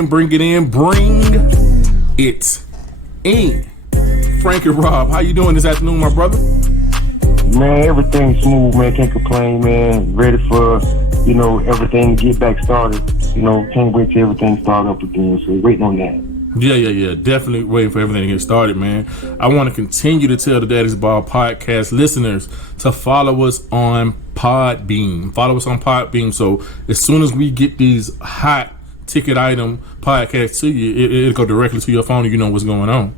Bring it in. Frank and Rob, how you doing this afternoon, my brother? Man, everything's smooth, man. Can't complain, man. Ready for, everything to get back started. Can't wait till everything start up again. So waiting on that. Yeah. Definitely waiting for everything to get started, man. I want to continue to tell the Daddy's Ball podcast listeners to follow us on Podbean. So as soon as we get these hot ticket item podcast to you, it'll go directly to your phone and you know what's going on.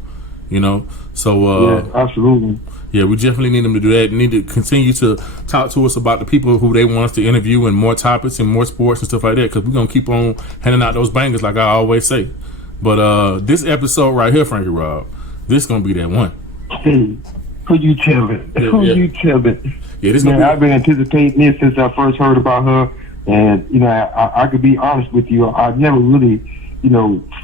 So yeah, absolutely. Yeah, we definitely need them to do that. Need to continue to talk to us about the people who they want us to interview and more topics and more sports and stuff like that, because we're gonna keep on handing out those bangers like I always say. But this episode right here, Frankie Rob, this gonna be that one. Hey, who you telling? You telling? Yeah, this man, I've been anticipating this since I first heard about her. And, I could be honest with you. I've never really,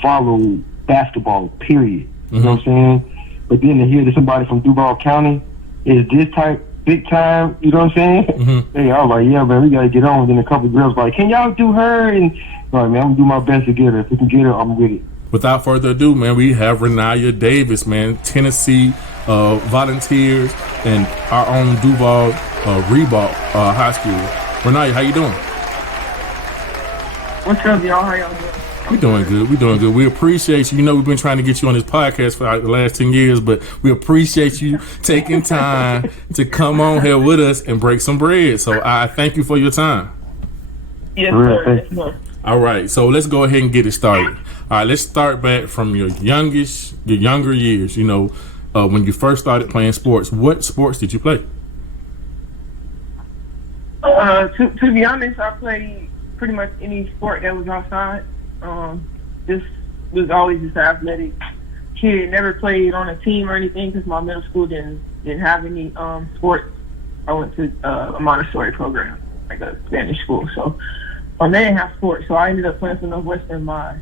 followed basketball, period. You know what I'm saying? But then to hear that somebody from Duval County is this type, big time, you know what I'm saying? Mm-hmm. Hey, I was like, yeah, man, we got to get on. Then a couple of girls like, can y'all do her? And, all right, man, I'm going to do my best to get her. If we can get her, I'm with it. Without further ado, man, we have Rennia Davis, man, Tennessee Volunteers, and our own Duval Ribault High School. Rennia, how you doing? What's up, y'all? How y'all doing? We're doing good. We appreciate you. We've been trying to get you on this podcast for like the last 10 years, but we appreciate you taking time to come on here with us and break some bread. So I thank you for your time. Yes, sir. All right, so let's go ahead and get it started. All right, let's start back from your younger years. When you first started playing sports, what sports did you play? To be honest, I played pretty much any sport that was outside. This was always just an athletic kid. Never played on a team or anything because my middle school didn't have any sports. I went to a Montessori program, like a Spanish school. So they didn't have sports. So I ended up playing for Northwestern my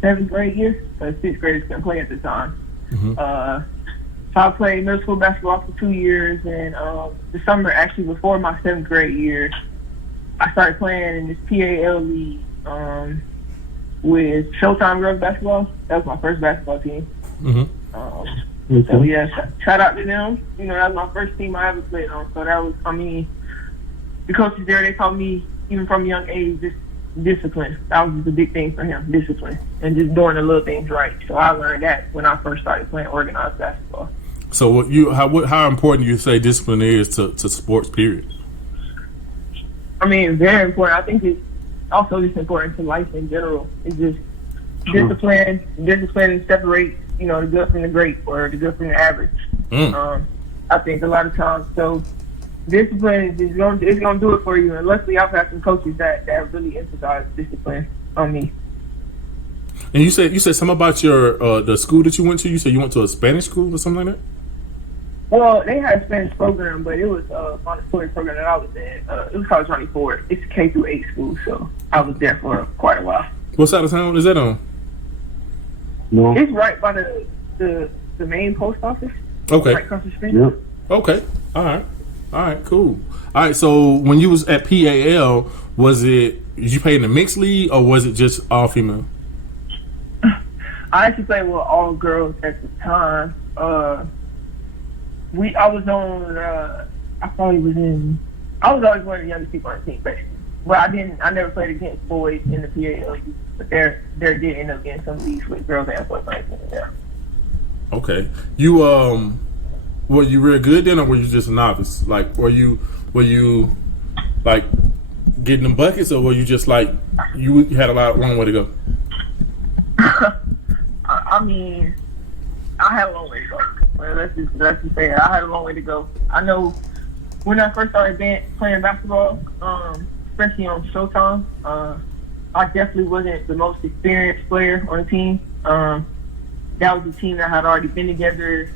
7th grade year. So 6th graders couldn't play at the time. Mm-hmm. So I played middle school basketball for 2 years, and the summer actually before my 7th grade year, I started playing in this PAL league with Showtime Girls Basketball. That was my first basketball team. Mm-hmm. So yeah, shout out to them. That was my first team I ever played on. So that was, the coaches there, they taught me, even from a young age, just discipline. That was just a big thing for him, discipline, and just doing the little things right. So I learned that when I first started playing organized basketball. So how important do you say discipline is to sports, period? Very important. I think it's also just important to life in general. It's just discipline and separate, the good from the great or the good from the average. I think a lot of times, so discipline is going to do it for you. And luckily, I've had some coaches that really emphasize discipline on me. And you said something about your the school that you went to. You said you went to a Spanish school or something like that? Well, they had a Spanish program, but it was a Montessori program that I was in. It was College 24. It's a K-8 school, so I was there for quite a while. What side of town is that on? No. It's right by the main post office. Okay. Right across the street. Yep. Okay. All right. Cool. All right. So when you was at PAL, did you play in the mixed league or was it just all female? I actually played with all girls at the time. I was on. I was always one of the youngest people on the team, basically. But I never played against boys in the PAL, but there did end up getting some leagues with girls and boys playing there. Okay. You were you real good then, or were you just a novice? Like, were you like getting them buckets, or were you just like you had a long way to go? I had a long way to go. Well, let's just say I had a long way to go. I know when I first started playing basketball, especially on Showtime, I definitely wasn't the most experienced player on the team. That was a team that had already been together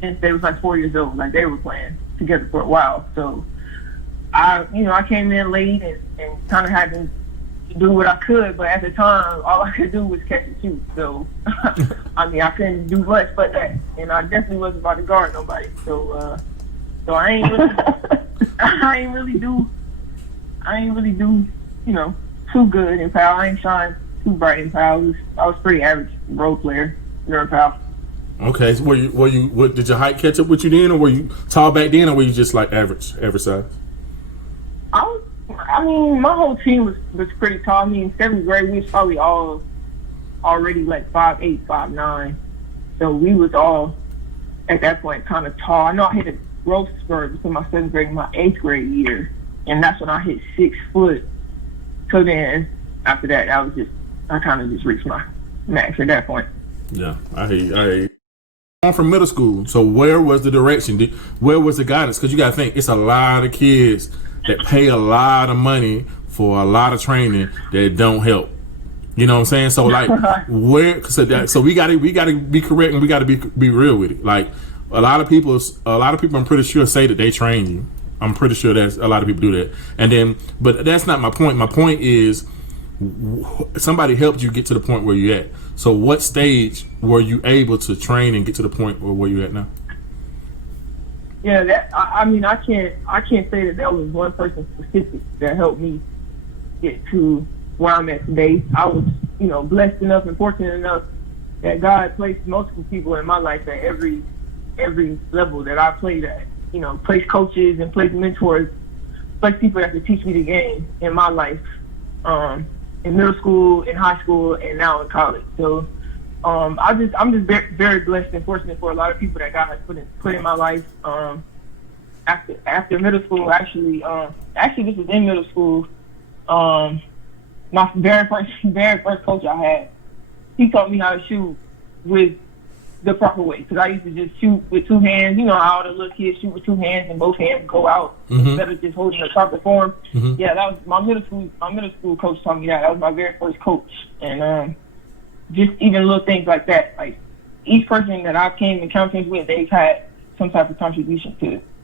since they was like 4 years old. Like they were playing together for a while. So I came in late and kind of had to do what I could, but at the time, all I could do was catch and shoot. So, I mean, I couldn't do much but that, and I definitely wasn't about to guard nobody. So I ain't really do, too good in foul. I ain't shine too bright in foul. I was pretty average role player during foul. Okay, so did your height catch up with you then, or were you tall back then, or were you just like average size? I mean, my whole team was pretty tall. I mean, 7th grade, we was probably all already like 5'8", 5'9". So we was all, at that point, kind of tall. I know I hit a growth spurt between my 7th grade and my 8th grade year. And that's when I hit 6 foot. So then, after that, I kind of just reached my max at that point. Yeah, I hear you. On from middle school, so where was the direction? Where was the guidance? Because you got to think, it's a lot of kids that pay a lot of money for a lot of training that don't help. You know what I'm saying? So like, so we got to be correct and we got to be real with it. Like a lot of people, I'm pretty sure say that they train you. I'm pretty sure that's a lot of people do that. And then, but that's not my point. My point is somebody helped you get to the point where you're at. So what stage were you able to train and get to the point where you're at now? Yeah, I mean, I can't say that was one person specific that helped me get to where I'm at today. I was, blessed enough and fortunate enough that God placed multiple people in my life at every level that I played at. Placed coaches and placed mentors, placed people that could teach me the game in my life, in middle school, in high school, and now in college. So I'm just very blessed and fortunate for a lot of people that God has put in my life. After middle school, actually this was in middle school. My very first coach I had, he taught me how to shoot with the proper way, because I used to just shoot with 2 hands. You know how all the little kids shoot with 2 hands and both hands go out instead of just holding the proper form. Mm-hmm. Yeah, that was my middle school coach taught me that. That was my very first coach, and just even little things like that. Like each person that I came in contact with, they've had some type of contribution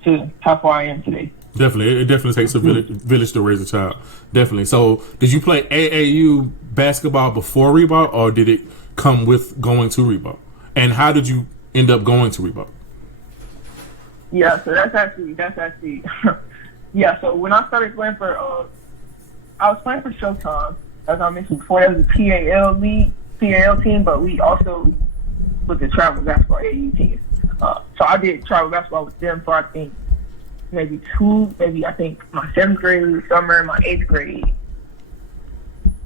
to how far I am today. Definitely, it definitely takes a village to raise a child. Definitely. So, did you play AAU basketball before Ribault, or did it come with going to Ribault? And how did you end up going to Ribault? Yeah, so that's actually yeah. So when I started playing I was playing for Showtime, as I mentioned before. That was a PAL team, but we also was a travel basketball AAU team. So I did travel basketball with them for I think my 7th grade summer, my 8th grade.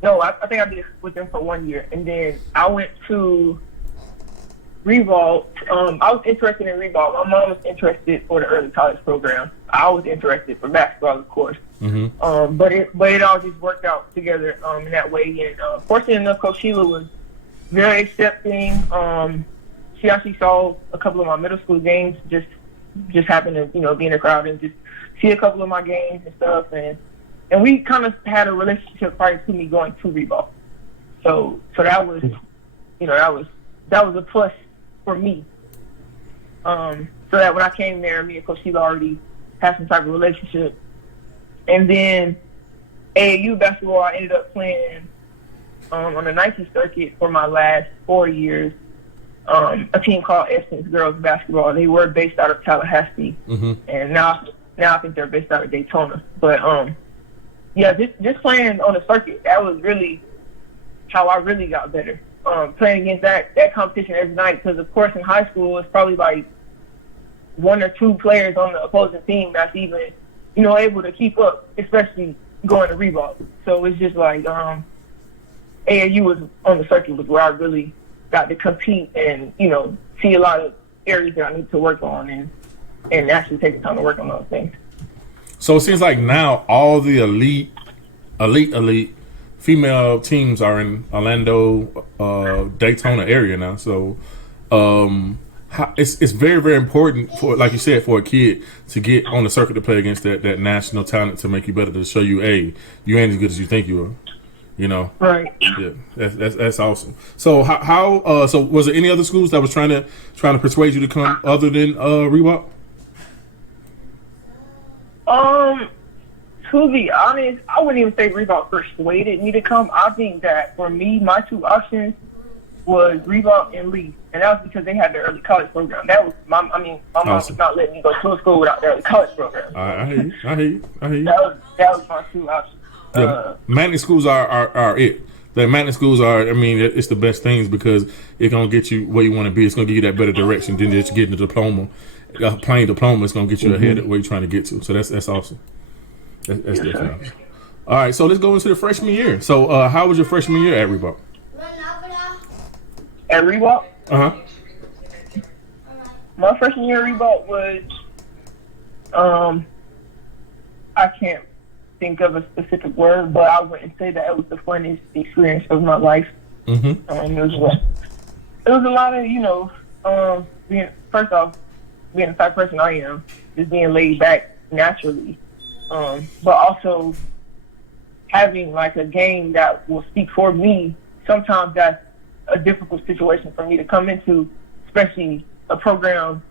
No, I think I did it with them for 1 year, and then I went to Ribault. I was interested in Ribault. My mom was interested for the early college program. I was interested for basketball, of course. Mm-hmm. But it all just worked out together in that way. And fortunate enough, Coach Sheila was very accepting. She actually saw a couple of my middle school games. Just happened to be in the crowd and just see a couple of my games and stuff. And we kind of had a relationship prior to me going to Ribault. So that was that was a plus for me. So that when I came there, me and Coach Sheila already had some type of relationship. And then AAU basketball, I ended up playing on the Nike circuit for my last 4 years. A team called Essence Girls Basketball. They were based out of Tallahassee, and now I think they're based out of Daytona. But just playing on the circuit, that was really how I really got better. Playing against that competition every night, because of course in high school it's probably like 1 or 2 players on the opposing team that's even able to keep up, especially going to Ribault. So it's just like AAU was on the circuit was where I really got to compete and see a lot of areas that I need to work on and actually take the time to work on those things. So it seems like now all the elite female teams are in Orlando, Daytona area now. So it's very, very important for, like you said, for a kid to get on the circuit to play against that national talent to make you better, to show you, hey, you ain't as good as you think you are. You know, Right. yeah, that's awesome. So how so was there any other schools that was trying to persuade you to come other than Ribault? To be honest, I wouldn't even say Ribault persuaded me to come. I think that for me, my two options was Ribault and Lee, and that was because they had their early college program. That was my mom was not letting me go to a school without their early college program. I hear you. That was my two options. Yeah, magnet schools are it. The magnet schools are, I mean, it's the best things because it's going to get you where you want to be. It's going to give you that better direction than just getting the diploma. A plain diploma is going to get you ahead of where you're trying to get to. So that's awesome. That's definitely awesome. All right, so let's go into the freshman year. So how was your freshman year at Ribault? At Ribault? Uh-huh. My freshman year at Ribault was, I can't think of a specific word, but I wouldn't say that it was the funnest experience of my life. Mm-hmm. It was a lot of, being the type of person I am, just being laid back naturally, but also having like a game that will speak for me. Sometimes that's a difficult situation for me to come into, especially a program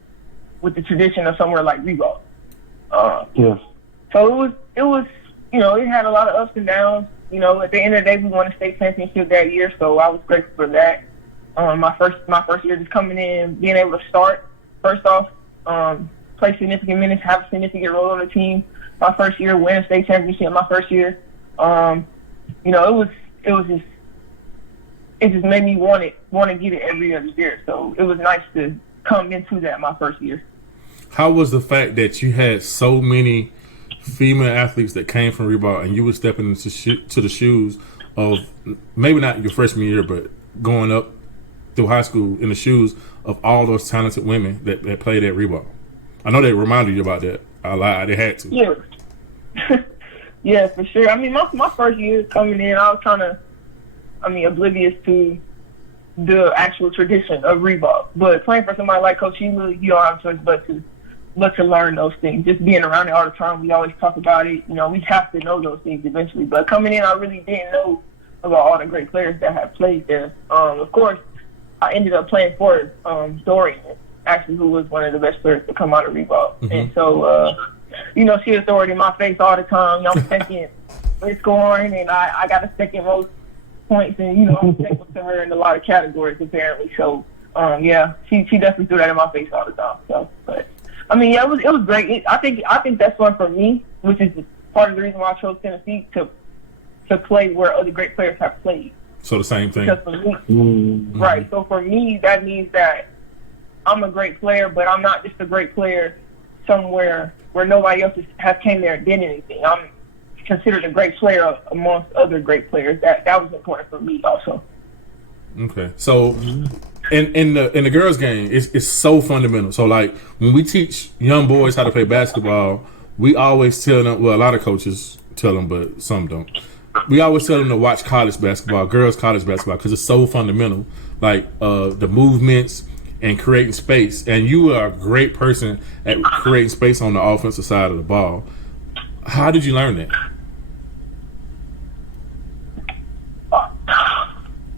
with the tradition of somewhere like Ribault. Yes. So it was, it had a lot of ups and downs. At the end of the day, we won a state championship that year, so I was grateful for that. My first year just coming in, being able to start first off, play significant minutes, have a significant role on the team. My first year, win a state championship. My first year, it just made me want to get it every other year. So it was nice to come into that my first year. How was the fact that you had so many female athletes that came from Ribault and you were stepping into to the shoes of maybe not your freshman year, but going up through high school in the shoes of all those talented women that played at Ribault? I know they reminded you about that. I lied. They had to. Yeah. Yeah, for sure. I mean, my first year coming in, I was oblivious to the actual tradition of Ribault. But playing for somebody like Coach Sheila, you don't have a choice but to learn those things. Just being around it all the time, we always talk about it. We have to know those things eventually. But coming in, I really didn't know about all the great players that have played there. Of course, I ended up playing for Dorian, actually, who was one of the best players to come out of Ribault. Mm-hmm. And so, she was throwing it in my face all the time. I'm second in scoring, and I got a second most points, and I'm second to her in a lot of categories apparently. So, she definitely threw that in my face all the time. So, but it was great. I think that's one for me, which is part of the reason why I chose Tennessee to play where other great players have played. So the same thing. Because for me, right. So for me, that means that I'm a great player, but I'm not just a great player somewhere where nobody else has came there and did anything. I'm considered a great player amongst other great players. That was important for me also. Okay, so in the girls' game, it's so fundamental. So like when we teach young boys how to play basketball, we always tell them. Well, a lot of coaches tell them, but some don't. We always tell them to watch college basketball, girls' college basketball, because it's so fundamental. Like the movements and creating space. And you are a great person at creating space on the offensive side of the ball. How did you learn that?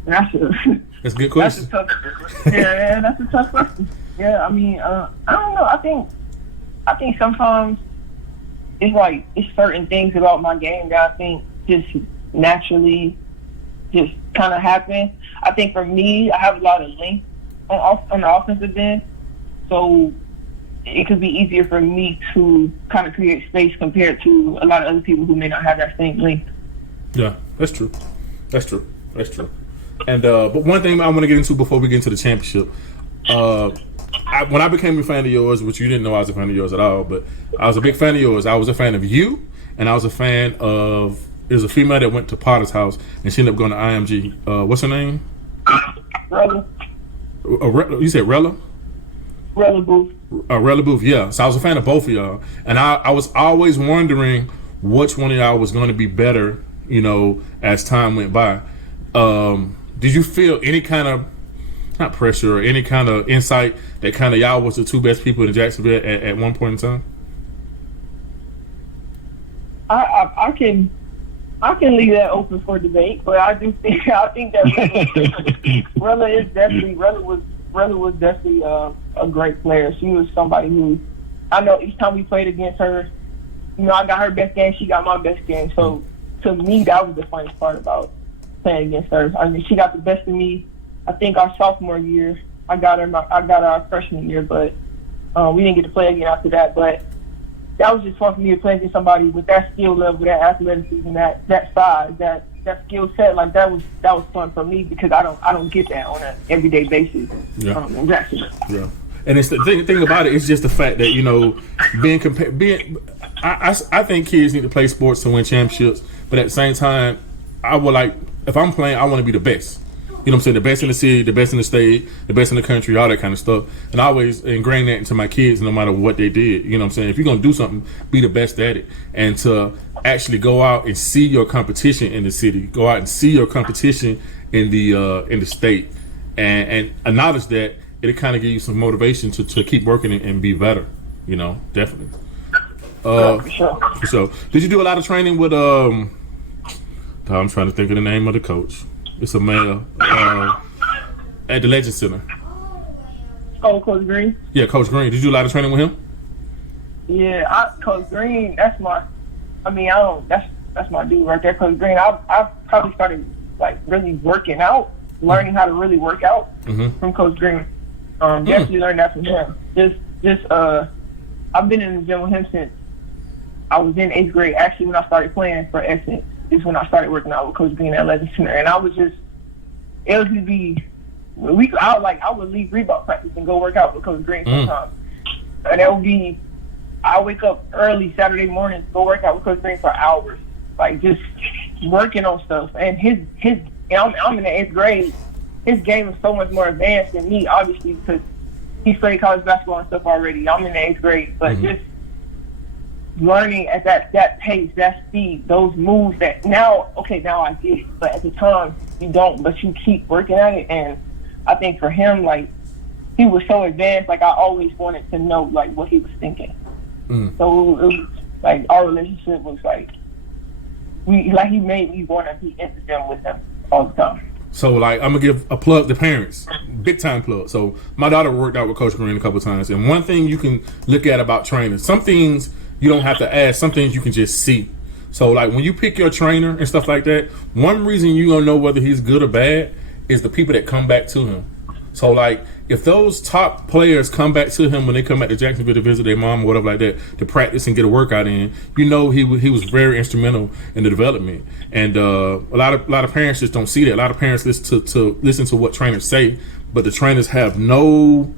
That's a good question. That's a tough question. Yeah, I don't know. I think sometimes it's certain things about my game that I think just naturally just kind of happen. I think for me, I have a lot of length on the offensive end, so it could be easier for me to kind of create space compared to a lot of other people who may not have that same length. Yeah, that's true. And but one thing I want to get into before we get into the championship, when I became a fan of yours, which you didn't know I was a fan of yours at all, but I was a big fan of yours. I was a fan of you, and I was a fan of. There's a female that went to Potter's house, and she ended up going to IMG. What's her name? Rella. You said Rella? Rella Booth. Rella Booth, yeah. So I was a fan of both of y'all, and I was always wondering which one of y'all was going to be better, as time went by. Did you feel any kind of, not pressure or any kind of insight that kind of y'all was the two best people in Jacksonville at one point in time? I can leave that open for debate, but I think that Rella was definitely a great player. She was somebody who, I know each time we played against her, I got her best game, she got my best game. So to me, that was the funniest part about playing against her. I mean, she got the best of me. I think our sophomore year, I got her our freshman year, but we didn't get to play again after that. But that was just fun for me to play against somebody with that skill level, that athleticism, that size, that skill set. Like that was fun for me because I don't get that on an everyday basis. Yeah. In Jacksonville. Yeah. And it's the thing about it is just the fact that I think kids need to play sports to win championships, but at the same time, I would like, if I'm playing, I want to be the best. You know what I'm saying? The best in the city, the best in the state, the best in the country, all that kind of stuff. And I always ingrain that into my kids no matter what they did. You know what I'm saying? If you're going to do something, be the best at it. And to actually go out and see your competition in the city, go out and see your competition in the state, and acknowledge that, it'll kind of give you some motivation to keep working and be better. Definitely. For sure. So, did you do a lot of training with I'm trying to think of the name of the coach. It's a male at the Legend Center. Oh, Coach Green? Yeah, Coach Green. Did you do a lot of training with him? Yeah, Coach Green, that's my dude right there, Coach Green. I probably started like really working out, learning how to really work out from Coach Green. Definitely learned that from him. I've been in the gym with him since I was in 8th grade. Actually, when I started playing for Essence, is when I started working out with Coach Green at Legend Center. And I would leave Ribault practice and go work out with Coach Green sometimes. And that would be, I wake up early Saturday morning to go work out with Coach Green for hours, like just working on stuff. And I'm in the 8th grade. His game is so much more advanced than me, obviously, because he's played college basketball and stuff already. I'm in the 8th grade, but just learning at that pace, that speed, those moves that now I get it, but at the time you don't, but you keep working at it. And I think for him, like, he was so advanced, like I always wanted to know like what he was thinking. So it was like our relationship was like he made me want to be in the gym with him all the time. So, like, I'm going to give a plug to parents. Big time plug. So, my daughter worked out with Coach Green a couple of times. And one thing you can look at about training, some things you don't have to ask, some things you can just see. So, like, when you pick your trainer and stuff like that, one reason you're going to know whether he's good or bad is the people that come back to him. So, like, if those top players come back to him when they come back to Jacksonville to visit their mom or whatever like that, to practice and get a workout in, he was very instrumental in the development. And a lot of parents just don't see that. A lot of parents listen to what trainers say, but the trainers have no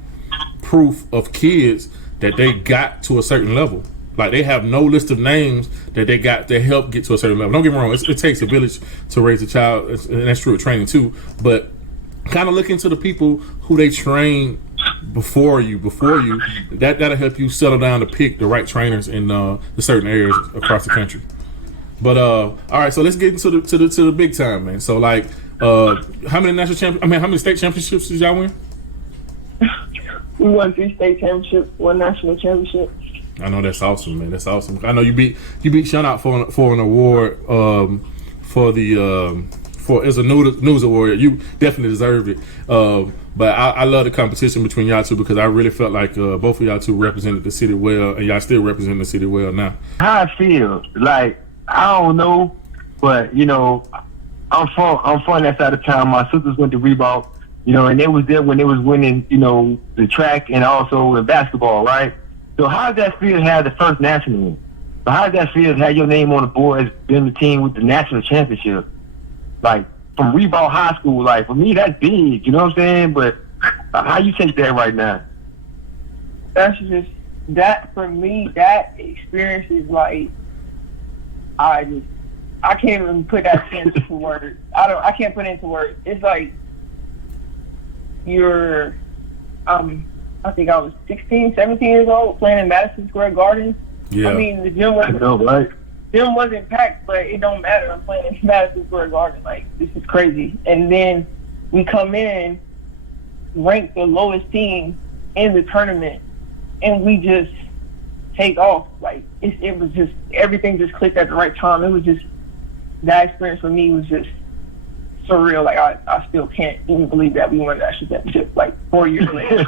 proof of kids that they got to a certain level. Like, they have no list of names that they got that help get to a certain level. Don't get me wrong, it takes a village to raise a child, and that's true with training too, but kind of look into the people who they train before you. That'll help you settle down to pick the right trainers in the certain areas across the country. But all right, so let's get into the big time, man. So, like, how many state championships did y'all win? We won 3 state championships, 1 national championship. I know, that's awesome, man. That's awesome. I know you beat Sean out for an award as a news award. You definitely deserved it. But I love the competition between y'all two because I really felt like both of y'all two represented the city well, and y'all still represent the city well now. How I feel, like, I don't know, but I'm from that side of town. My sisters went to Ribault, and they was there when they was winning, the track and also in basketball, right? So how does that feel to have the first national win? So how does that feel to have your name on the board as being the team with the national championship? Like, from Ribault High School, like, for me, that's big, you know what I'm saying? But how you take that right now? That's just, that, for me, that experience is like, I can't even put that into words. I can't put it into words. It's like, I think I was 16, 17 years old, playing in Madison Square Garden. Yeah. I mean, the gym wasn't packed, but it don't matter. I'm playing in Madison Square Garden. Like, this is crazy. And then we come in, ranked the lowest team in the tournament, and we just take off. Like it was just everything just clicked at the right time. It was just that experience for me was just surreal. Like I still can't even believe that we won that championship like 4 years later.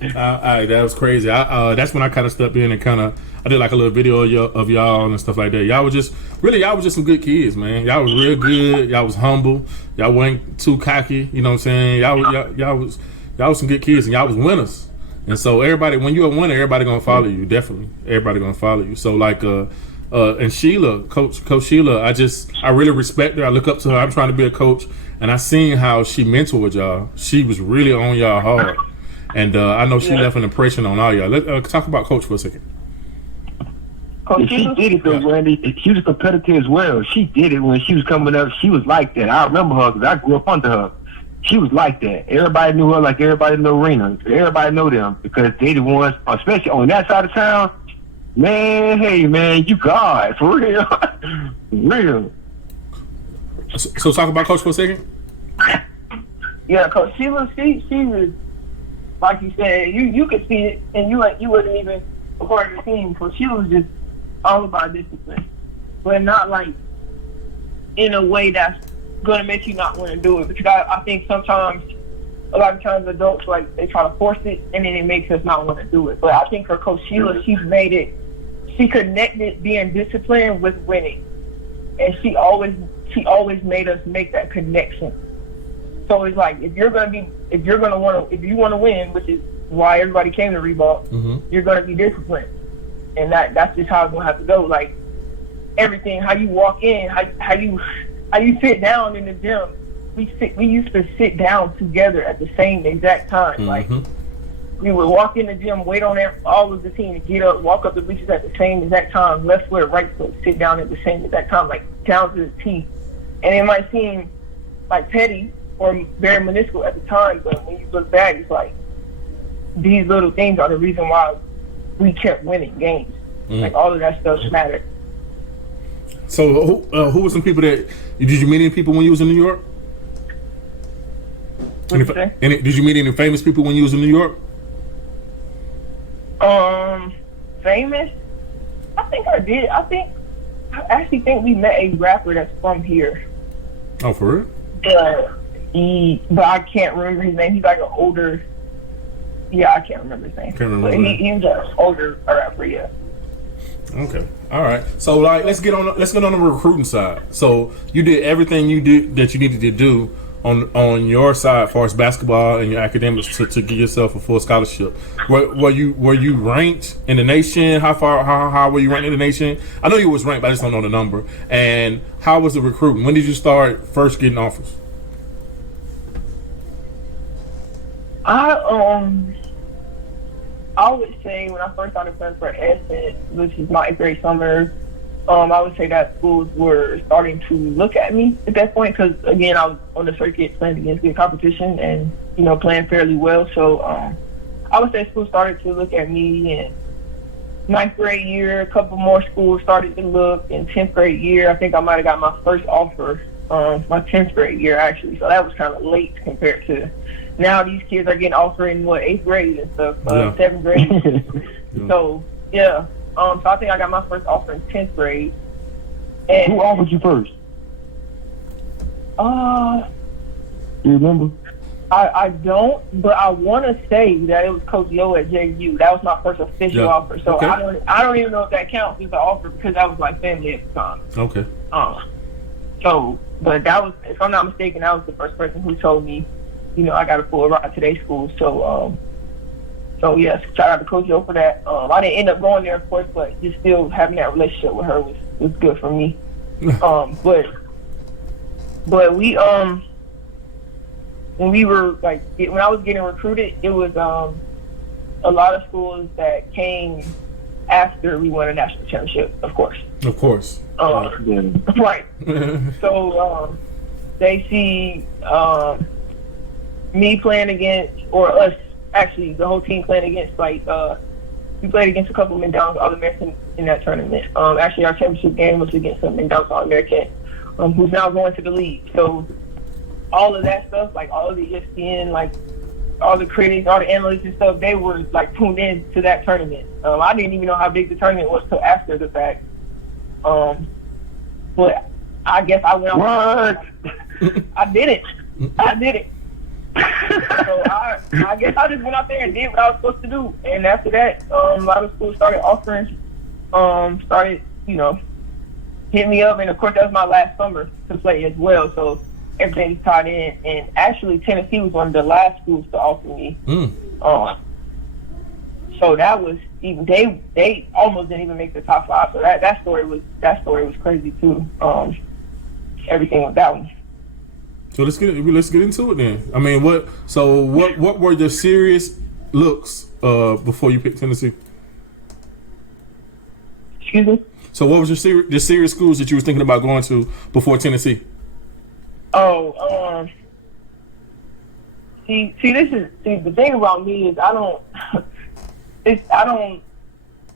Yeah, that was crazy. That's when I kind of stepped in and I did like a little video of y'all and stuff like that. Y'all was just some good kids, man. Y'all was real good. Y'all was humble. Y'all wasn't too cocky. You know what I'm saying? Y'all was some good kids, and y'all was winners. And so everybody, when you're a winner, everybody gonna follow you. Definitely, everybody gonna follow you. So like, and Sheila, Coach Sheila, I really respect her. I look up to her. I'm trying to be a coach, and I seen how she mentored y'all. She was really on y'all hard, and I know she left an impression on all y'all. Let's talk about Coach for a second. She did it though, Randy. She was a competitor as well. She did it when she was coming up. She was like that. I remember her because I grew up under her. She was like that. Everybody knew her like everybody in the arena. Everybody know them because they the ones, especially on that side of town. Man, hey man, you God for real, for real. So talk about Coach for a second. Yeah, Coach, she was like you said, you could see it, and you wasn't even a part of the team. So she was just all about discipline, but not like in a way that's gonna make you not want to do it. Because I think sometimes, a lot of times, adults like they try to force it, and then it makes us not want to do it. But I think for Coach Sheila, she connected being disciplined with winning, and she always made us make that connection. So it's like if you want to win, which is why everybody came to Ribault, you're gonna be disciplined, and that's just how it's gonna have to go. Like everything, how you walk in, how you sit down in the gym. We used to sit down together at the same exact time. Like we would walk in the gym, wait on all of the team to get up, walk up the bleachers at the same exact time, left foot, right foot, sit down at the same exact time, like down to the T. And it might seem like petty or very minuscule at the time, but when you look back, it's like these little things are the reason why we kept winning games. Like all of that stuff mattered. So who were some people did you meet any people when you was in New York? Did you meet any famous people when you was in New York? Famous? I think I did. I actually think we met a rapper that's from here. Oh, for real? But I can't remember his name. He's like an older. Yeah, I can't remember his name. But he was an older rapper. Yeah. Okay. All right. So like, let's get on the recruiting side. So you did everything you did that you needed to do on your side, as far as basketball and your academics, to give yourself a full scholarship. Were you ranked in the nation? How were you ranked in the nation? I know you was ranked, but I just don't know the number. And how was the recruiting? When did you start first getting offers? I would say when I first started playing for Essence, which is my 8th grade summer, I would say that schools were starting to look at me at that point because, again, I was on the circuit playing against good competition and, playing fairly well. So I would say schools started to look at me in 9th grade year. A couple more schools started to look. In 10th grade year, I think I might have got my first offer my 10th grade year, actually. So that was kind of late compared to now. These kids are getting offered in 8th grade and stuff, 7th grade. So, yeah. So I think I got my first offer in 10th grade. And who offered you first? You remember? I don't, but I want to say that it was Coach Yo at JU. That was my first official offer. So okay. I don't even know if that counts as an offer because that was my family at the time. Okay. So, but that was, if I'm not mistaken, that was the first person who told me, I got a full ride to their school. So yes, shout out to Coach Yo for that. I didn't end up going there, of course, but just still having that relationship with her was good for me. But we when we were when I was getting recruited, it was a lot of schools that came after we won a national championship, of course. Of course. Right. So they see me playing against, or us, actually, the whole team playing against, we played against a couple of McDonald's All-American in that tournament. Actually, our championship game was against a McDonald's All-American who's now going to the league. So all of that stuff, all of the ESPN, all the critics, all the analysts and stuff, they were like tuned in to that tournament. I didn't even know how big the tournament was till after the fact. But I guess I went on. What? I did it. So I guess I just went out there and did what I was supposed to do. And after that, a lot of schools started offering, hit me up. And of course, that was my last summer to play as well. So everything's tied in. And actually, Tennessee was one of the last schools to offer me. So that was even they almost didn't even make the top 5. So that story was crazy too. Everything with that one. So let's get into it then. I mean, what were the serious looks before you picked Tennessee? Excuse me? So what was the serious schools that you were thinking about going to before Tennessee? See, the thing about me is I don't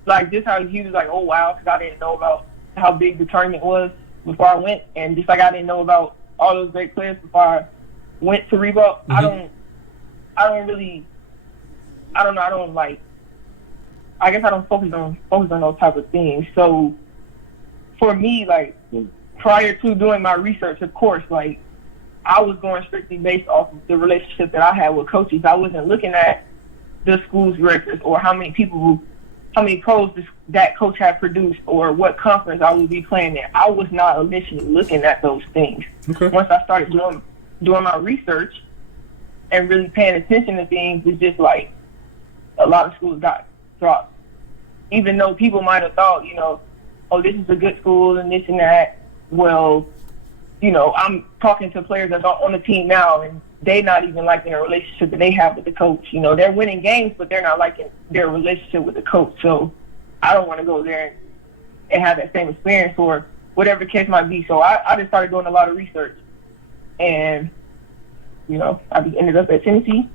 like just how he was like, oh wow, because I didn't know about how big the tournament was before I went, and just like I didn't know about all those great players before I went to Ribault. I guess I don't focus on those type of things. So for me, like prior to doing my research, of course, like I was going strictly based off of the relationship that I had with coaches. I wasn't looking at the school's records or how many pros that coach had produced or what conference I would be playing in. I was not initially looking at those things. Okay. Once I started doing my research and really paying attention to things, it's just like a lot of schools got dropped. Even though people might have thought, oh, this is a good school and this and that. Well, I'm talking to players that's on the team now, and they not even liking the relationship that they have with the coach. They're winning games, but they're not liking their relationship with the coach. So I don't want to go there and have that same experience or whatever the case might be. So I just started doing a lot of research. And, I just ended up at Tennessee.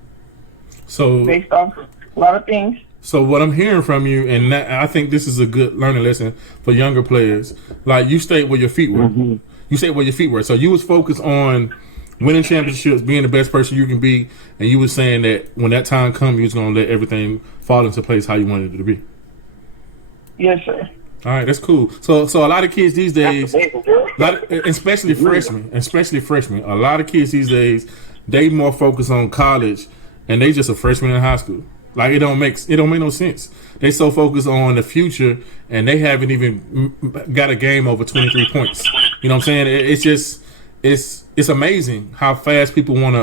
So based off a lot of things. So what I'm hearing from you, and I think this is a good learning lesson for younger players, like you stayed where your feet were. Mm-hmm. You stayed where your feet were. So you was focused on winning championships, being the best person you can be, and you was saying that when that time comes, you was going to let everything fall into place how you wanted it to be. Yes, sir. All right, that's cool. So a lot of kids these days, especially freshmen, a lot of kids these days, they more focus on college, and they just a freshman in high school. Like it don't make no sense. They so focused on the future, and they haven't even got a game over 23 points. You know what I'm saying? It's just it's amazing how fast people want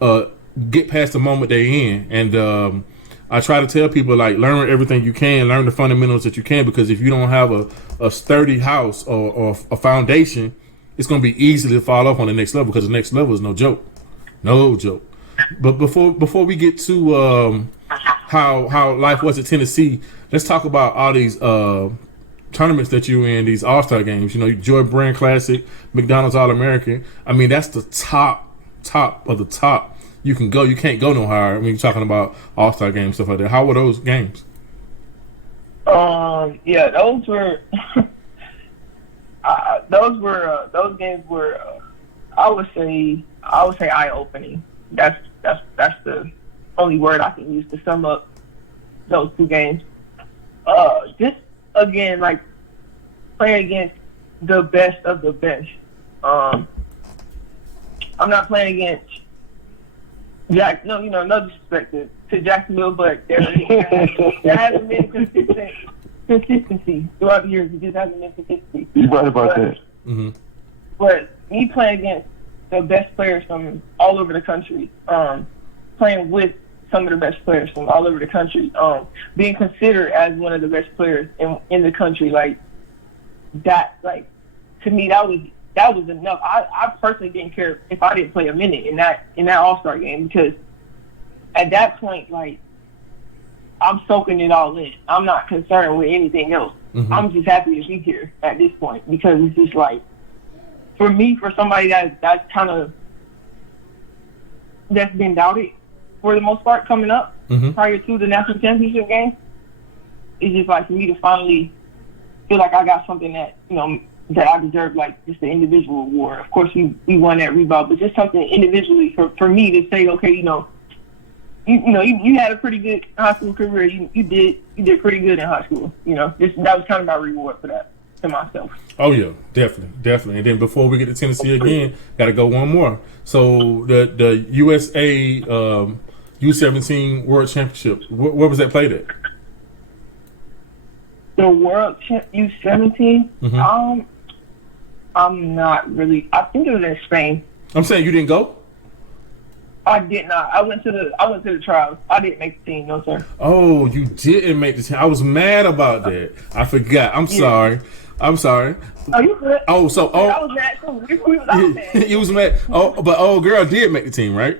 to get past the moment they're in. And I try to tell people, like, learn everything you can, learn the fundamentals that you can, because if you don't have a sturdy house or a foundation, it's going to be easy to fall off on the next level, because the next level is no joke. But before we get to how life was at Tennessee, let's talk about all these tournaments that you in, these All-Star games. Joy Brand Classic, McDonald's All-American. I mean, that's the top of the top. You can go. You can't go no higher. I mean, you're talking about All-Star games, stuff like that. How were those games? Yeah, those were those games were I would say eye-opening. That's the only word I can use to sum up those two games. Just again, like playing against the best of the best. I'm not playing against no disrespect to Jacksonville, but there hasn't been consistency throughout the years. It just hasn't been consistency. You're right about that. Mm-hmm. But me playing against the best players from all over the country, playing with some of the best players from all over the country, being considered as one of the best players in the country, like that, like to me that was enough. I personally didn't care if I didn't play a minute in that All-Star game, because at that point, like, I'm soaking it all in. I'm not concerned with anything else. Mm-hmm. I'm just happy to be here at this point, because it's just like, for me, for somebody that's been doubted for the most part coming up prior to the national championship game, it's just like for me to finally feel like I got something that that I deserve, like just the individual award. Of course, we won that Ribault, but just something individually for me to say, okay, you had a pretty good high school career. You did pretty good in high school. That was kind of my reward for that to myself. Oh yeah, definitely. And then before we get to Tennessee again, got to go one more. So the USA U17 World Championship, where was that played at? The World U17. Mm-hmm. I'm not really. I think it was in Spain. I'm saying you didn't go? I did not. I went to the trials. I didn't make the team, no sir. Oh, you didn't make the team. I was mad about that. I forgot. I'm sorry. Oh, you good? I was mad too. We was all mad. You was mad. Oh, but old girl did make the team, right?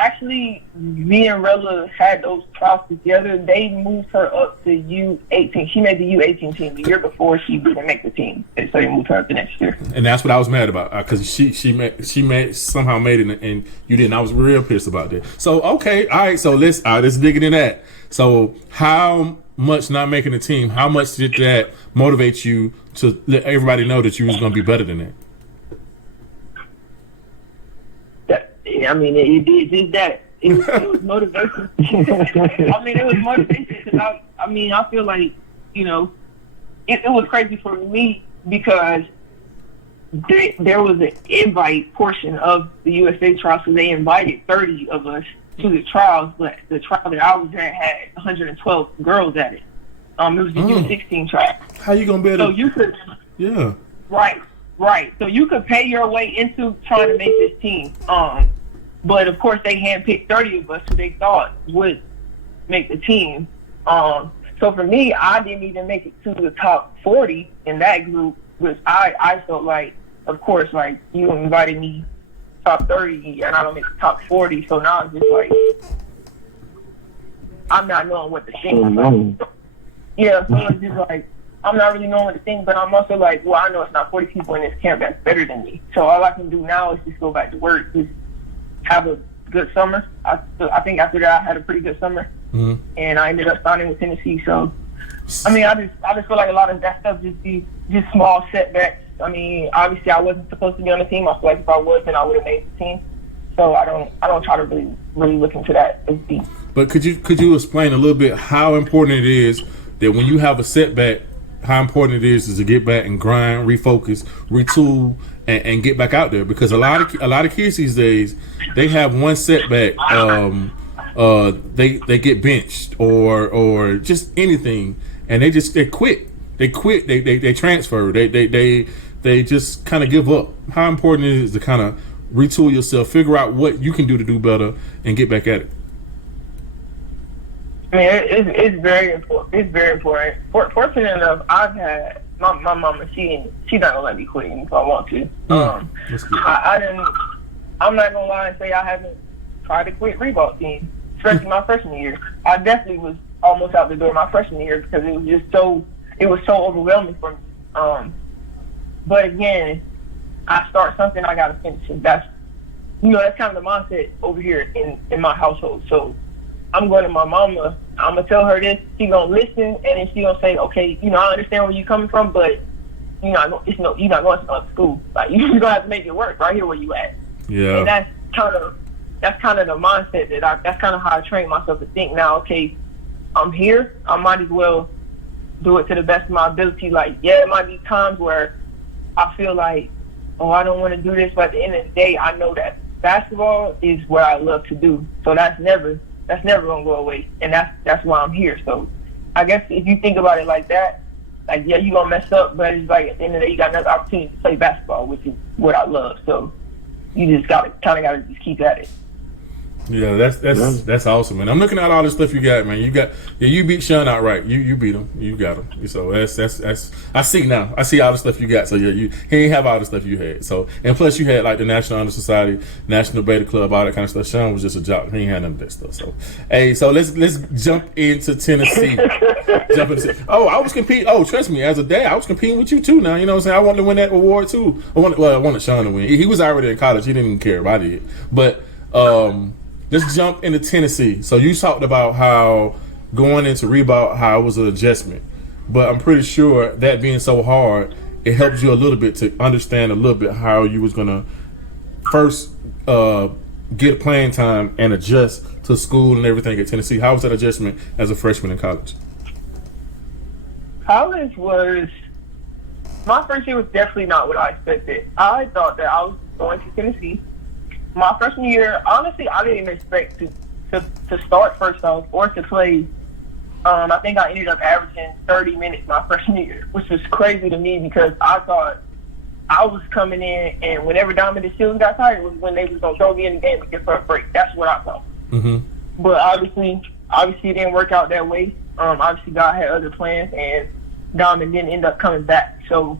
Actually, me and Rella had those trials together. They moved her up to U18. She made the U18 team the year before. She didn't make the team, and so they moved her up the next year. And that's what I was mad about, because she somehow made it, and you didn't. I was real pissed about that. So okay, all right. So let's dig into that. So how much not making the team? How much did that motivate you to let everybody know that you was going to be better than that? I mean, it did just that. It was motivation. It was motivation because I feel like, it was crazy for me because there was an invite portion of the USA trials, so they invited 30 of us to the trials, but the trial that I was at had 112 girls at it. It was the U16 trial. How you gonna be able to? So you could, yeah, right. So you could pay your way into trying to make this team. But of course, they handpicked 30 of us who they thought would make the team. So for me, I didn't even make it to the top 40 in that group, which I felt like, of course, like you invited me top 30 and I don't make the top 40. So now it's just like, I'm not knowing what to think. Yeah, so it's just like, I'm not really knowing what to think, but I'm also like, well, I know it's not 40 people in this camp that's better than me. So all I can do now is just go back to work, just have a good summer. I think after that I had a pretty good summer, and I ended up signing with Tennessee. So, I just feel like a lot of that stuff just small setbacks. Obviously I wasn't supposed to be on the team. I feel like if I was, then I would have made the team. So I don't try to really look into that as deep. But could you explain a little bit how important it is that when you have a setback, how important it is to get back and grind, refocus, retool, and get back out there? Because a lot of kids these days, they have one setback, they get benched or just anything, and they quit. They transfer. They just kind of give up. How important it is to kind of retool yourself, figure out what you can do to do better, and get back at it. It's very important. It's very important. Fortunate enough, I've had my mama. She's not gonna let me quit if I want to. I didn't. I'm not gonna lie and say I haven't tried to quit Ribault team, especially my freshman year. I definitely was almost out the door my freshman year because it was just so overwhelming for me. But again, I start something, I gotta finish it. That's kind of the mindset over here in my household. So I'm going to my mama. I'm gonna tell her this. She gonna listen, and then she gonna say, "Okay, I understand where you're coming from, but you're not going to school. Like you're gonna have to make it work right here where you at." Yeah. And that's kind of the mindset that's kind of how I train myself to think now. Okay, I'm here. I might as well do it to the best of my ability. Like, yeah, it might be times where I feel like, oh, I don't want to do this, but at the end of the day, I know that basketball is what I love to do. So that's never gonna go away, and that's why I'm here. So I guess if you think about it like that, like, yeah, you gonna mess up, but it's like at the end of the day, you got another opportunity to play basketball, which is what I love. So you just gotta just keep at it. Yeah, that's awesome, man. I'm looking at all the stuff you got, man. You beat Sean outright. You beat him. You got him. So that's I see now. I see all the stuff you got. So yeah, he ain't have all the stuff you had. So, and plus you had like the National Honor Society, National Beta Club, all that kind of stuff. Sean was just a jock. He ain't had none of that stuff. So, hey, so let's jump into Tennessee. I was competing. Oh, trust me, as a dad, I was competing with you too. Now, you know what I'm saying? I wanted to win that award too. I wanted Sean to win. He was already in college. He didn't even care if I did. But let's jump into Tennessee. So you talked about how going into Ribault, how it was an adjustment. But I'm pretty sure that being so hard, it helped you a little bit to understand a little bit how you was going to first get playing time and adjust to school and everything at Tennessee? How was that adjustment as a freshman in college? College was my first year was definitely not what I expected. I thought that I was going to Tennessee. My freshman year, honestly, I didn't even expect to start first off or to play. I think I ended up averaging 30 minutes my freshman year, which was crazy to me because I thought I was coming in and whenever Dominant Shields got tired was when they was going to throw me in the game and get for a break. That's what I thought. Mm-hmm. But obviously it didn't work out that way. Obviously, God had other plans, and Dom didn't end up coming back. So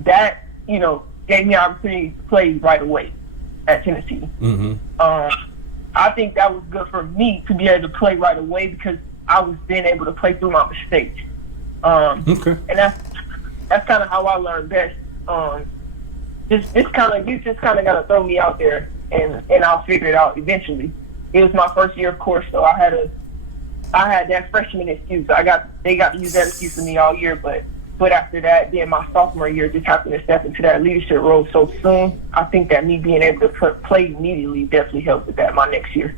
that, gave me an opportunity to play right away at Tennessee. Mm-hmm. I think that was good for me to be able to play right away because I was then able to play through my mistakes. Okay. And that's kind of how I learned best. You just kind of got to throw me out there, and I'll figure it out eventually. It was my first year, of course, so I had that freshman excuse. They got to use that excuse for me all year, but after that, then my sophomore year just happened to step into that leadership role so soon. I think that me being able to play immediately definitely helped with that my next year.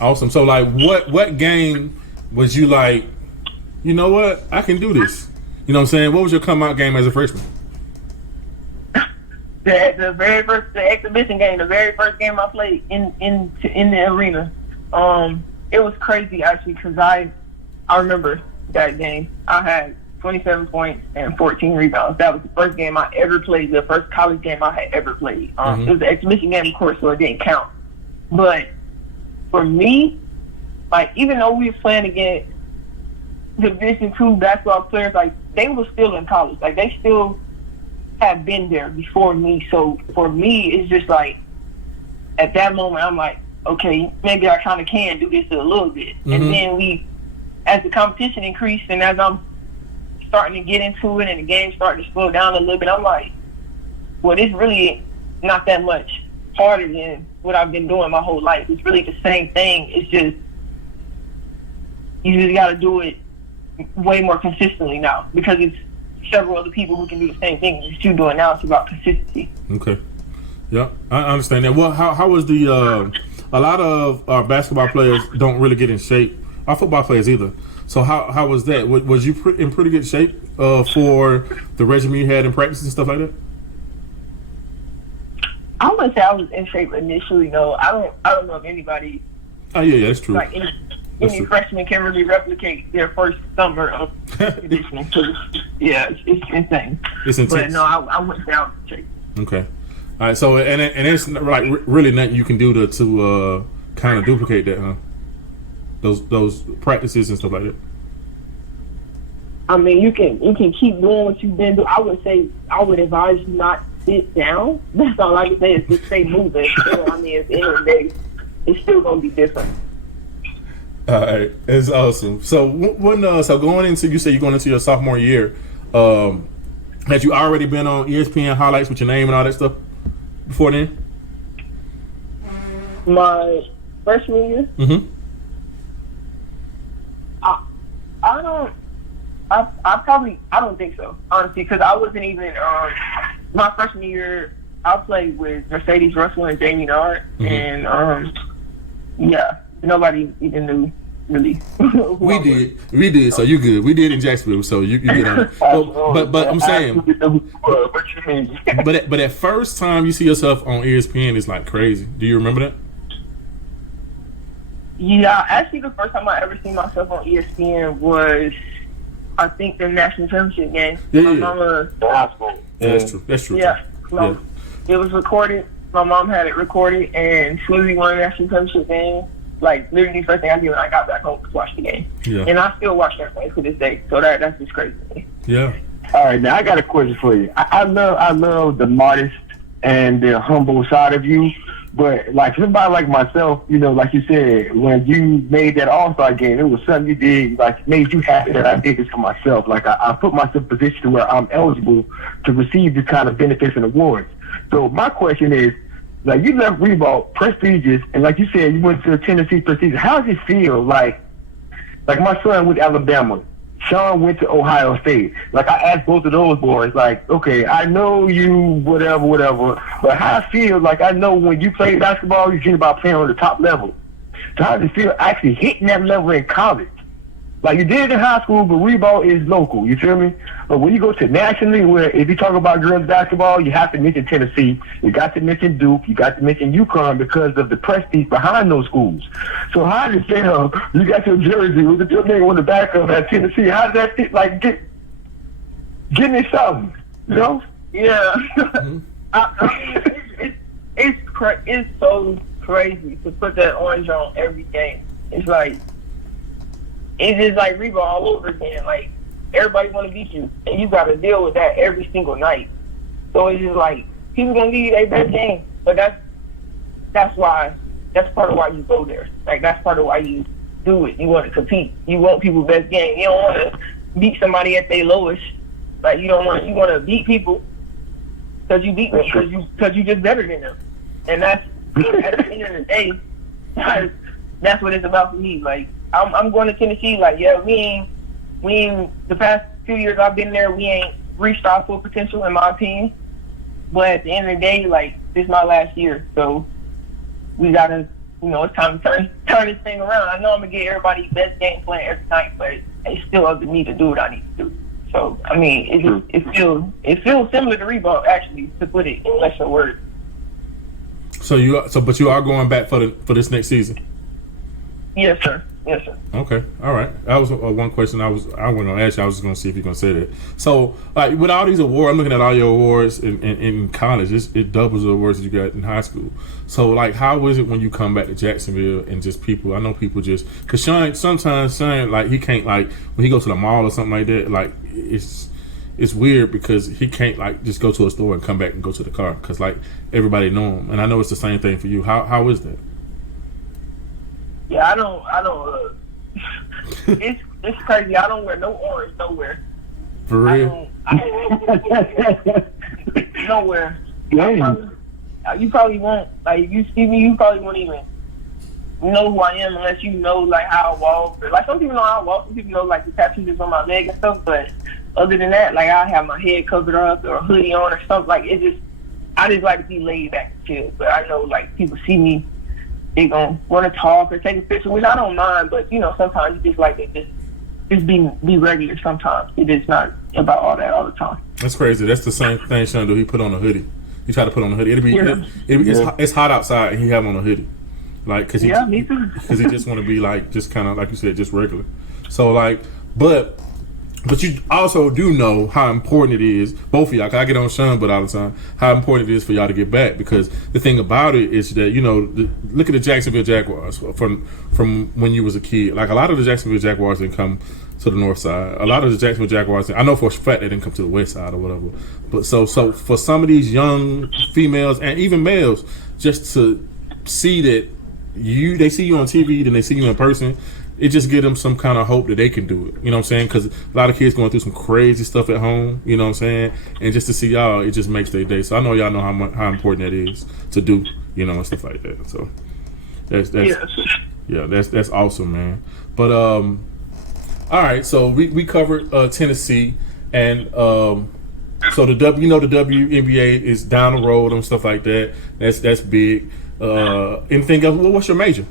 Awesome. So, like, what game was you like, you know what, I can do this? You know what I'm saying? What was your come out game as a freshman? The very first exhibition game, the very first game I played in the arena. It was crazy actually because I remember that game. I had 27 points and 14 rebounds. That was the first game I ever played, the first college game I had ever played. It was an exhibition game, of course, so it didn't count. But for me, like, even though we were playing against Division II basketball players, like, they were still in college. Like, they still had been there before me. So for me, it's just like, at that moment, I'm like, okay, maybe I kind of can do this a little bit. Mm-hmm. And then as the competition increased and as I'm starting to get into it and the game starting to slow down a little bit, I'm like, well, it's really not that much harder than what I've been doing my whole life. It's really the same thing. It's just, you just got to do it way more consistently now because it's several other people who can do the same thing that you're doing now. It's about consistency. Okay. Yeah, I understand that. Well, how was the a lot of basketball players don't really get in shape. Our football players either. So how was that? Was you in pretty good shape for the regimen you had in practice and stuff like that? I wouldn't say I was in shape initially. No, I don't know if anybody. Oh yeah, that's true. Like any freshman can really replicate their first summer of conditioning. Yeah, it's insane. It's intense. But no, I wouldn't say I was in shape. Okay. All right. So and it's like really nothing you can do to kind of duplicate that, huh? Those practices and stuff like that. I mean, you can keep doing what you've been doing. I would advise you not sit down. That's all I can say is just stay moving. I mean, at the end of the day, it's still gonna be different. All right, it's awesome. So going into, you say you're going into your sophomore year, had you already been on ESPN highlights with your name and all that stuff before then? My freshman year. Mm-hmm. I don't think so, honestly, because I wasn't even my freshman year. I played with Mercedes Russell and Jamie Nard, and nobody even knew really. We did. So you good. We did in Jacksonville, so you get on it. But I'm saying, but at first time you see yourself on ESPN is like crazy. Do you remember that? Yeah, actually, the first time I ever seen myself on ESPN was, I think, the national championship game. That's true. Yeah, it was recorded. My mom had it recorded, and as soon as we won the national championship game, like, literally the first thing I did when I got back home was watch the game. Yeah. And I still watch that game to this day, so that's just crazy to me. Yeah. All right, now I got a question for you. I love the modest and the humble side of you. But, like, somebody like myself, like you said, when you made that All-Star game, it was something you did, like, made you happy that I did this for myself. Like, I put myself in a position to where I'm eligible to receive this kind of benefits and awards. So my question is, like, you left Ribault, prestigious, and like you said, you went to Tennessee, prestigious. How does it feel? Like my son went to Alabama. Sean went to Ohio State. Like, I asked both of those boys, like, okay, I know you, whatever, but how I feel, like, I know when you play basketball, you dream about playing on the top level. So how does it feel actually hitting that level in college? Like, you did it in high school, but Ribault is local, you feel me? But when you go to nationally, where if you talk about girls basketball, you have to mention Tennessee, you got to mention Duke, you got to mention UConn because of the prestige behind those schools. So how does it feel? You got your jersey with your name on the back of at Tennessee. How does that fit? Like, give me something, you know? Yeah. I mean, it's so crazy to put that orange on every game. It's like, it's just like Ribault all over again. Like, everybody want to beat you, and you got to deal with that every single night. So it's just like, people gonna give you their best game, but that's part of why you go there. Like, that's part of why you do it. You want to compete. You want people's best game. You don't want to beat somebody at their lowest. Like, you want to beat people because you beat them because you just better than them. And that's at the end of the day, that's what it's about for me. Like, I'm going to Tennessee. Like, yeah, we ain't the past few years I've been there, we ain't reached our full potential in my opinion. But at the end of the day, like, this is my last year, so we gotta, it's time to turn this thing around. I know I'm gonna get everybody's best game plan every night, but it's still up to me to do what I need to do. So I mean, it feels similar to Ribault, actually, to put it in lesser words. But you are going back for this next season. Yes, sir. Yes, sir. Okay, all right. That was one question I wasn't gonna ask you. I was just gonna see if you're gonna say that. So, like, with all these awards, I'm looking at all your awards in college. It doubles the awards that you got in high school. So, like, how is it when you come back to Jacksonville and just people? I know people just because Sean, like, he can't, like, when he goes to the mall or something like that. Like, it's weird because he can't, like, just go to a store and come back and go to the car because, like, everybody know him. And I know it's the same thing for you. How is that? Yeah, I don't. It's crazy. I don't wear no orange nowhere. For real? Nowhere. You probably won't. Like, if you see me, you probably won't even know who I am unless you know, like, how I walk. Like, some people know how I walk. Some people know, like, the tattoos on my leg and stuff. But other than that, like, I have my head covered up or a hoodie on or something. Like, I just like to be laid back and chill. But I know, like, people see me, they gonna want to talk or take a picture, which I don't mind, but sometimes you just like to just be regular. Sometimes it is not about all that all the time. That's crazy. That's the same thing Sean do. He put on a hoodie. He tried to put on a hoodie. It's hot outside and he have on a hoodie, like because he just want to be like just kind of like you said, just regular. So like, but you also do know how important it is, both of y'all, because I get on Sean but all the time, how important it is for y'all to get back. Because the thing about it is that, look at the Jacksonville Jaguars from when you was a kid. Like, a lot of the Jacksonville Jaguars didn't come to the north side. A lot of the Jacksonville Jaguars, I know for a fact they didn't come to the west side or whatever. But so for some of these young females and even males, just to see that they see you on TV, then they see you in person, it just gives them some kind of hope that they can do it. You know what I'm saying? Because a lot of kids going through some crazy stuff at home. You know what I'm saying? And just to see y'all, it just makes their day. So I know y'all know how important that is to do. And stuff like that. So that's awesome, man. But all right. So we covered Tennessee, and so the WNBA is down the road and stuff like that. That's big. Anything else? What's your major?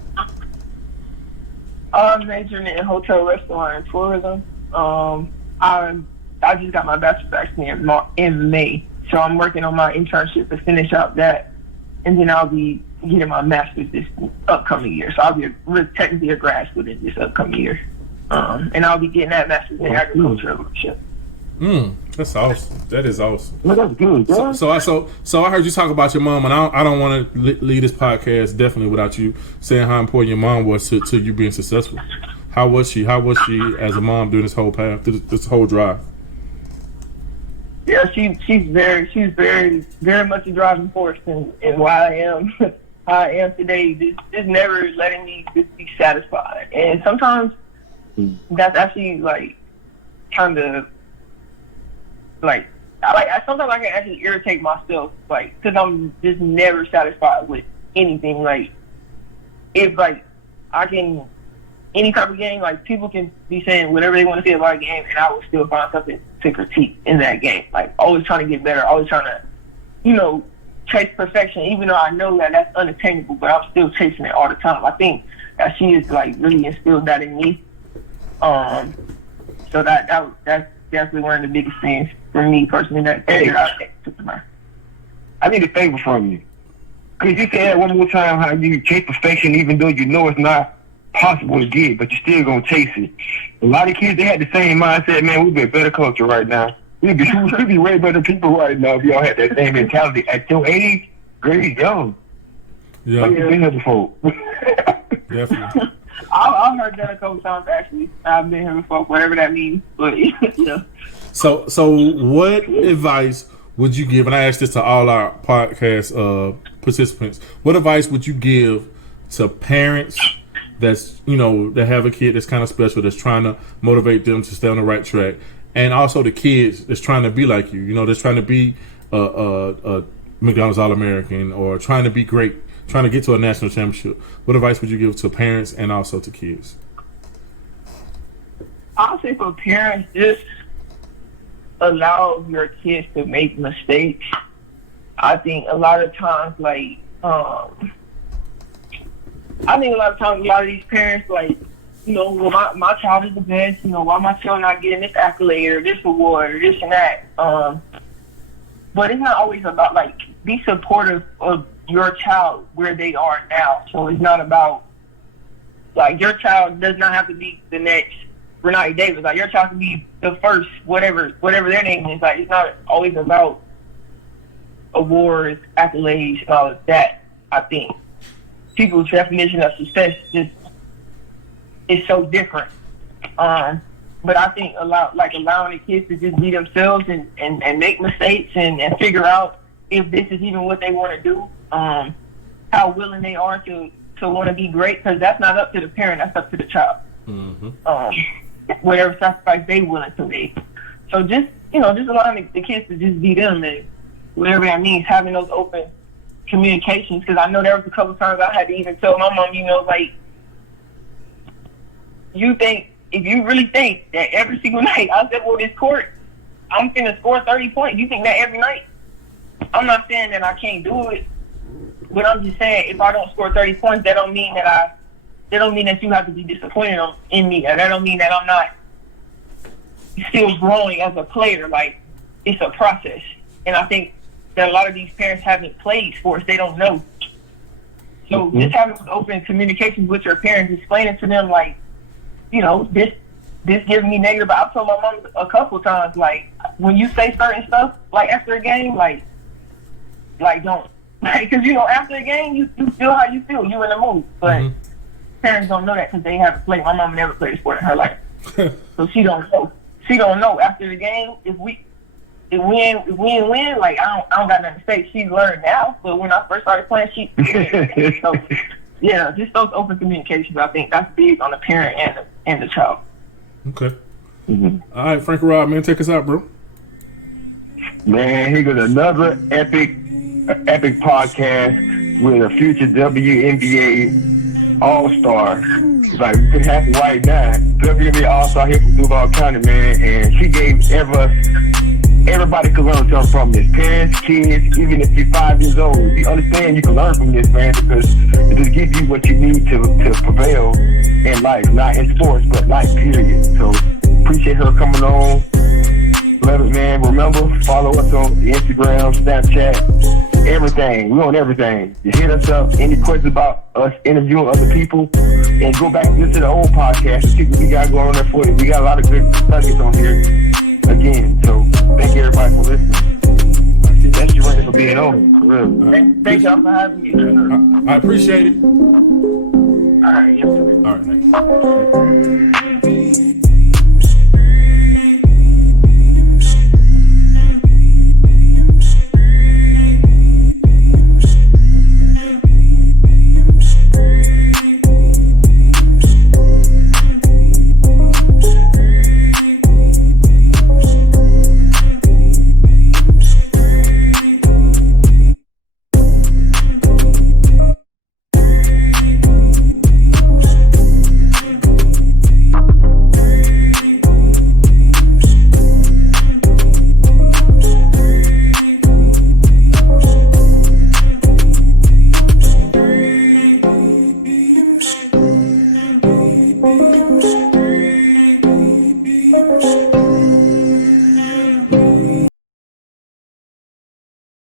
I'm majoring in hotel, restaurant, and tourism. I just got my bachelor's actually in May, so I'm working on my internship to finish out that, and then I'll be getting my master's this upcoming year. So I'll be technically a grad student this upcoming year, and I'll be getting that master's in agriculture and leadership. That's awesome. That is awesome. Well, that's good. Yeah. So I heard you talk about your mom, and I don't want to leave this podcast definitely without you saying how important your mom was to you being successful. How was she as a mom during this whole path, this whole drive? Yeah, she's very very much a driving force in why I am how I am today. Just never letting me just be satisfied, and sometimes that's actually like kind of. Like, sometimes I can actually irritate myself, like, because I'm just never satisfied with anything. Like, if, like, I can any type of game, like people can be saying whatever they want to say about a game, and I will still find something to critique in that game. Like always trying to get better, always trying to, chase perfection, even though I know that that's unattainable, but I'm still chasing it all the time. I think that she is like really instilled that in me. So that's definitely one of the biggest things for me personally that I took from her. I need a favor from you. Could you say that one more time, how you chase perfection even though you know it's not possible to get, but you're still going to chase it? A lot of kids, they had the same mindset, man, we'd be a better culture right now. We'd be way better people right now if y'all had that same mentality. At your age, girl, young. Yeah. Like you've been here before. Definitely. I've heard that a couple times, actually. I've been here before, whatever that means. But, So what advice would you give, and I ask this to all our podcast participants, what advice would you give to parents that's, that have a kid that's kind of special, that's trying to motivate them to stay on the right track, and also the kids that's trying to be like you, that's trying to be a McDonald's All-American or trying to be great, trying to get to a national championship? What advice would you give to parents and also to kids? I'll say for parents, just allow your kids to make mistakes. I think a lot of times, a lot of these parents, well, my child is the best, why my child not getting this accolade or this award or this and that. But it's not always about, be supportive of your child where they are now. So it's not about, your child does not have to be the next Rennia Davis. Your child can be the first, whatever their name is. It's not always about awards, accolades, and all of that. I think people's definition of success is so different. But I think allowing the kids to just be themselves and make mistakes and figure out if this is even what they want to do, how willing they are to want to be great, because that's not up to the parent, that's up to the child. Mm-hmm. Whatever sacrifice they willing to make. So just allowing the kids to just be them, and whatever that means, having those open communications, because I know there was a couple times I had to even tell my mom, if you really think that every single night I said, well, this court, I'm finna score 30 points, you think that every night? I'm not saying that I can't do it, but I'm just saying if I don't score 30 points, that don't mean that you have to be disappointed in me. That don't mean that I'm not still growing as a player. It's a process. And I think that a lot of these parents haven't played sports. They don't know. So just having open communications with your parents, explaining to them, this gives me negative. I've told my mom a couple times, when you say certain stuff, after a game, don't. Because, after a game, you feel how you feel. You in the mood. But parents don't know that because they haven't played. My mom never played a sport in her life. So she don't know. She don't know after the game if we win. I don't got nothing to say. She's learned now, but when I first started playing, she. So yeah, just those open communications. I think that's big on the parent and the child. Okay. Mm-hmm. All right, Frank Rob, man, take us out, bro. Man, here goes another epic podcast with a future WNBA All-Star. It could happen right now. WNBA All-Star here from Duval County, man, and she gave everybody could learn something from this. Parents, kids, even if you're 5 years old, you understand you can learn from this, man, because it just gives you what you need to prevail in life, not in sports, but life, period. So appreciate her coming on. Love it, man. Remember, follow us on Instagram, Snapchat, everything. We on everything. You hit us up. Any questions about us interviewing other people, and go back and listen to the old podcast and see what we got going on there for you. We got a lot of good subjects on here again. So thank you, everybody, for listening. Thank you, Rennia, for being on. For real. Thank y'all for having me. I appreciate it. All right. Yes, sir. All right, thanks.